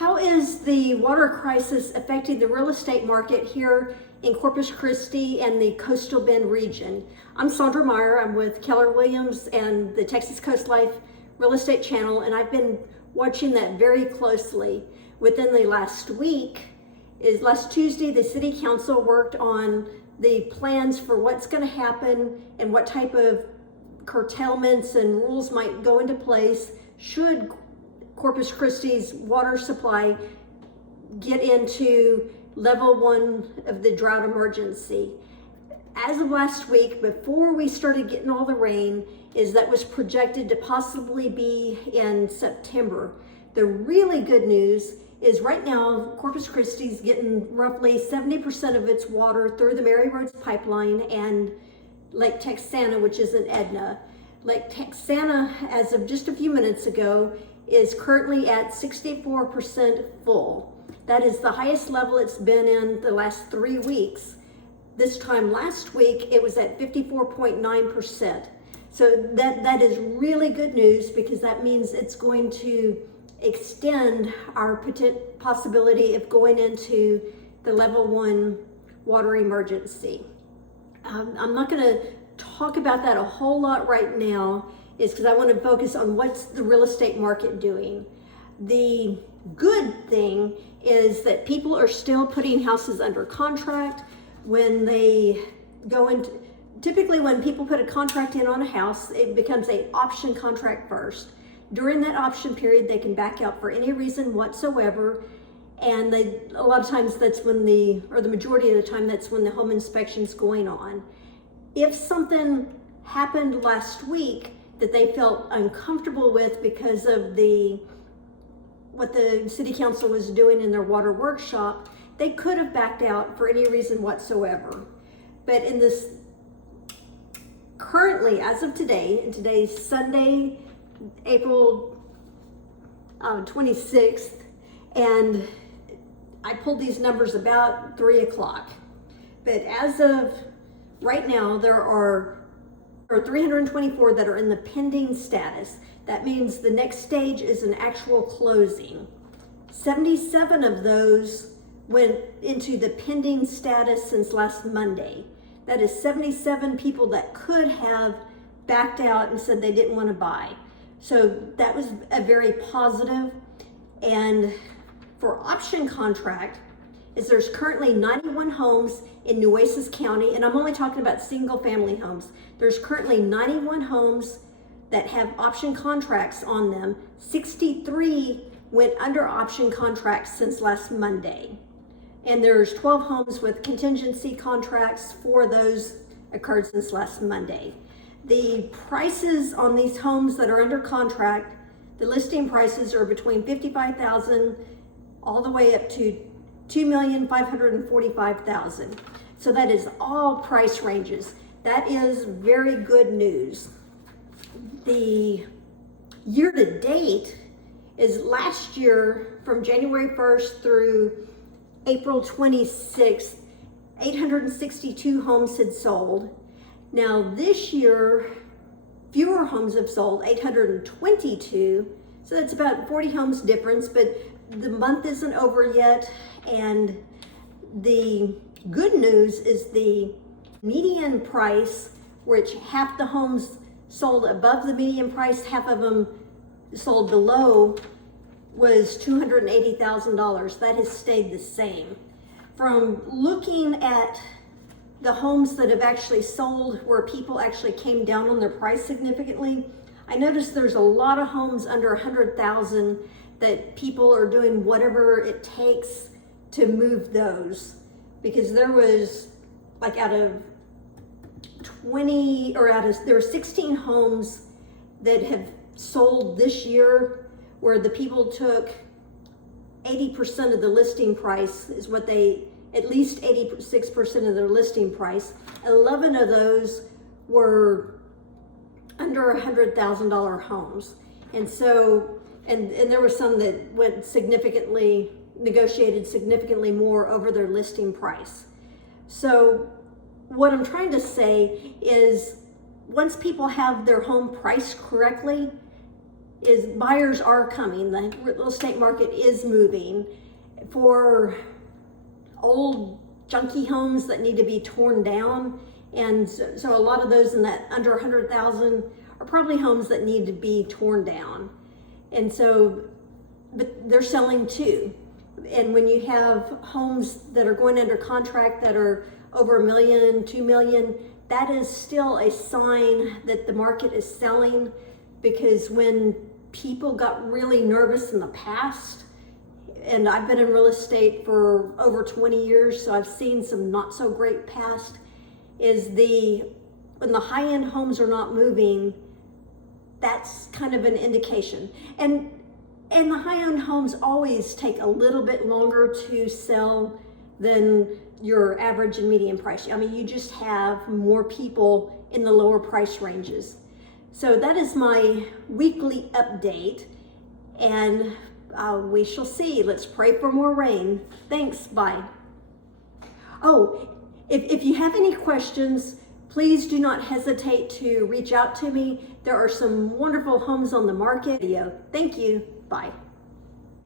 How is the water crisis affecting the real estate market here in Corpus Christi and the Coastal Bend region? I'm Sandra Meyer. I'm with Keller Williams and the Texas Coast Life Real Estate Channel, and I've been watching that very closely. Within the last Tuesday, the City Council worked on the plans for what's going to happen and what type of curtailments and rules might go into place should Corpus Christi's water supply get into level 1 of the drought emergency. As of last week, before we started getting all the rain, that was projected to possibly be in September. The really good news is right now Corpus Christi's getting roughly 70% of its water through the Mary Roads pipeline and Lake Texana, which is in Edna. Lake Texana, as of just a few minutes ago, is currently at 64% full. That is the highest level it's been in the last 3 weeks. This time last week, it was at 54.9%. So that is really good news, because that means it's going to extend our possibility of going into the level 1 water emergency. I'm not going to talk about that a whole lot right now, is because I want to focus on what's the real estate market doing. The good thing is that people are still putting houses under contract. When they go into, typically when people put a contract in on a house, it becomes an option contract first. During that option period, they can back out for any reason whatsoever, and a lot of times that's when the majority of the time, that's when the home inspection's going on. If something happened last week that they felt uncomfortable with because of what the City Council was doing in their water workshop, they could have backed out for any reason whatsoever. But in this, currently, as of today, and today's Sunday, April 26th, and I pulled these numbers about 3 o'clock. But as of right now, there are 324 that are in the pending status. That means the next stage is an actual closing. 77 of those went into the pending status since last Monday. That is 77 people that could have backed out and said they didn't want to buy. So that was a very positive. And for option contract, there's currently 91 homes in Nueces County, and I'm only talking about single family homes. There's currently 91 homes that have option contracts on them. 63 went under option contracts since last Monday. And there's 12 homes with contingency contracts. 4 of those occurred since last Monday. The prices on these homes that are under contract, the listing prices are between $55,000 all the way up to $2,545,000. So that is all price ranges. That is very good news. The year to date is last year, from January 1st through April 26th, 862 homes had sold. Now this year, fewer homes have sold, 822. So that's about 40 homes difference, but the month isn't over yet. And the good news is the median price, which half the homes sold above the median price, half of them sold below, was $280,000. That has stayed the same. From looking at the homes that have actually sold where people actually came down on their price significantly, I noticed there's a lot of homes under $100,000 that people are doing whatever it takes to move those, because there was like there were 16 homes that have sold this year where the people took 80% of the listing price, is what at least 86% of their listing price. 11 of those were under $100,000 homes. And so, and there were some that negotiated significantly more over their listing price. So what I'm trying to say is, once people have their home priced correctly, is buyers are coming. The real estate market is moving. For old junky homes that need to be torn down, and so a lot of those in that under 100,000 are probably homes that need to be torn down. And so, but they're selling too. And when you have homes that are going under contract that are over $1 million, $2 million, that is still a sign that the market is selling, because when people got really nervous in the past, and I've been in real estate for over 20 years, so I've seen some not so great past, is when the high-end homes are not moving, that's kind of an indication. And the high-end homes always take a little bit longer to sell than your average and median price. I mean, you just have more people in the lower price ranges. So that is my weekly update, and we shall see. Let's pray for more rain. Thanks, bye. Oh, if you have any questions, please do not hesitate to reach out to me. There are some wonderful homes on the market. Thank you, bye.